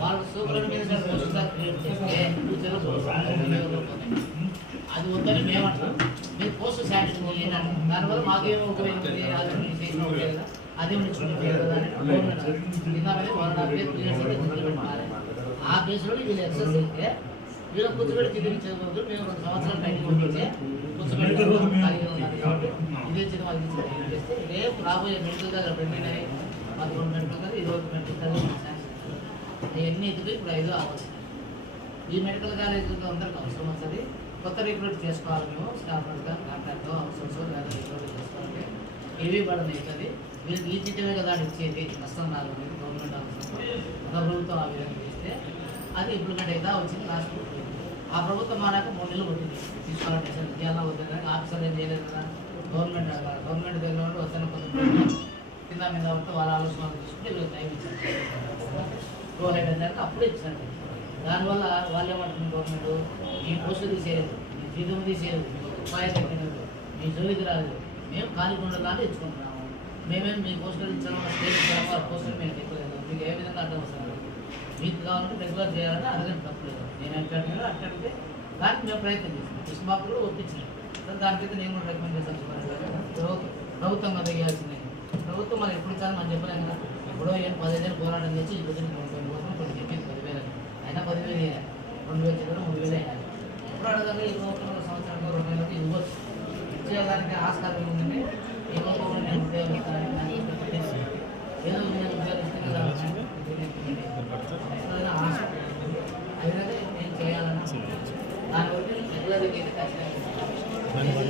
వాళ్ళు సూపర్ మీద క్రియేట్ చేస్తే అది వద్దని మేమంటాం. మీరు పోస్ట్ శాంక్షన్ చేయండి అంటాం. దానివల్ల మాకేమో ఉపయోగించింది అదే ఉంచుకుంటారు కదా అని ఆ కేసులో వీళ్ళు ఎక్సెస్ అయితే వీళ్ళు కూర్చోబెట్టి తిరిగించే రోజు మేము 2 సంవత్సరాలు బయటకు పంపించే కూర్చోబెట్టి ఇదే చిన్న వాళ్ళు చేస్తే రేపు రాబోయే మెడికల్ దగ్గర పెట్టినాయి 11 మెడికల్ కదా 21 మెడికల్ కాలేజ్ అవన్నీ ఎదుగు ఇప్పుడు 5 అవ్వచ్చు. ఈ మెడికల్ కాలేజీలో అందరికి అవసరం వస్తుంది. కొత్త రిక్రూట్ చేసుకోవాలి. మేము స్టాఫ్ కానీ కాంట్రాక్ట్ అవసరం లేదా రిక్రూట్ చేసుకోవాలంటే ఏవీ పడదు అవుతుంది. వీళ్ళకి ఈ చిట్టమే కదా ఇచ్చేది నష్టం రాదు. గవర్నమెంట్ అవసరం మన ప్రభుత్వం ఆ విధంగా చేస్తే అది ఇంప్లిమెంట్ అయితే వచ్చింది. లాస్ట్ ఆ ప్రభుత్వం మారాక 3 నెలలు కొట్టింది తీసుకోవాలంటే చేయాలా వద్దని ఆఫీసర్ ఏం చేయలేదు కదా. గవర్నమెంట్ అడగాలి. గవర్నమెంట్ దగ్గర ఉండి వస్తాను కొంత కింద మీద ఉంటే వాళ్ళ ఆలోచన తీసుకుంటే వీళ్ళకి టైం ఇచ్చారు. గో హెడ్ అంటే అప్పుడే ఇచ్చినట్టు. దానివల్ల వాళ్ళు ఏమంటుంది గవర్నమెంట్ ఈ పోస్టులు తీసేయలేదు, మీ జీతం తీసేయలేదు, ఉపాయ తగ్గినట్టు మీ జోలికి రాలేదు. మేము ఖాళీ కొండలాగా ఇచ్చుకుంటున్నాము. మేమేం మీ పోస్టులు ఇచ్చాము స్టేట్ పోస్టులు మేము ఎక్కువలేదు. మీకు ఏ విధంగా అర్థం వస్తుంది. మీకు కావాలంటే రెగ్యులర్ చేయాలని అడగండి తప్పలేదు. నేను అట్టాడినా అట్టాడితే దానికి మేము ప్రయత్నం చేస్తాం. కృష్ణ బాబు కూడా ఒప్పించినాం. దానికైతే నేను కూడా రికమెండ్ చేస్తాను. ప్రభుత్వం అది చేయాల్సిందే. ప్రభుత్వం మరి ఎప్పుడు ఇచ్చాలని మనం చెప్పలేం కదా. ఎప్పుడో 15 ఏళ్ళు పోరాటం చేసి ఈ పొద్దున కొన్ని చెప్పింది 10,000 అయినా 10,000 2,000 చెప్పడం 3,000 అయినా ఎప్పుడు అడగాలి. ఈ సంవత్సరంలో 2,000 ఇవ్వచ్చు. ఇచ్చేదానికి ఆస్కారం ఉందంటే ఏ ప్రభుత్వం నేను ఉద్యోగం ఇస్తానని ఏదో నేను ఉద్యోగం ఇస్తే కదా ఆశ అదే నేను చేయాలన్నా దాని వరకు రెగ్యులర్గా అయితే ఖచ్చితంగా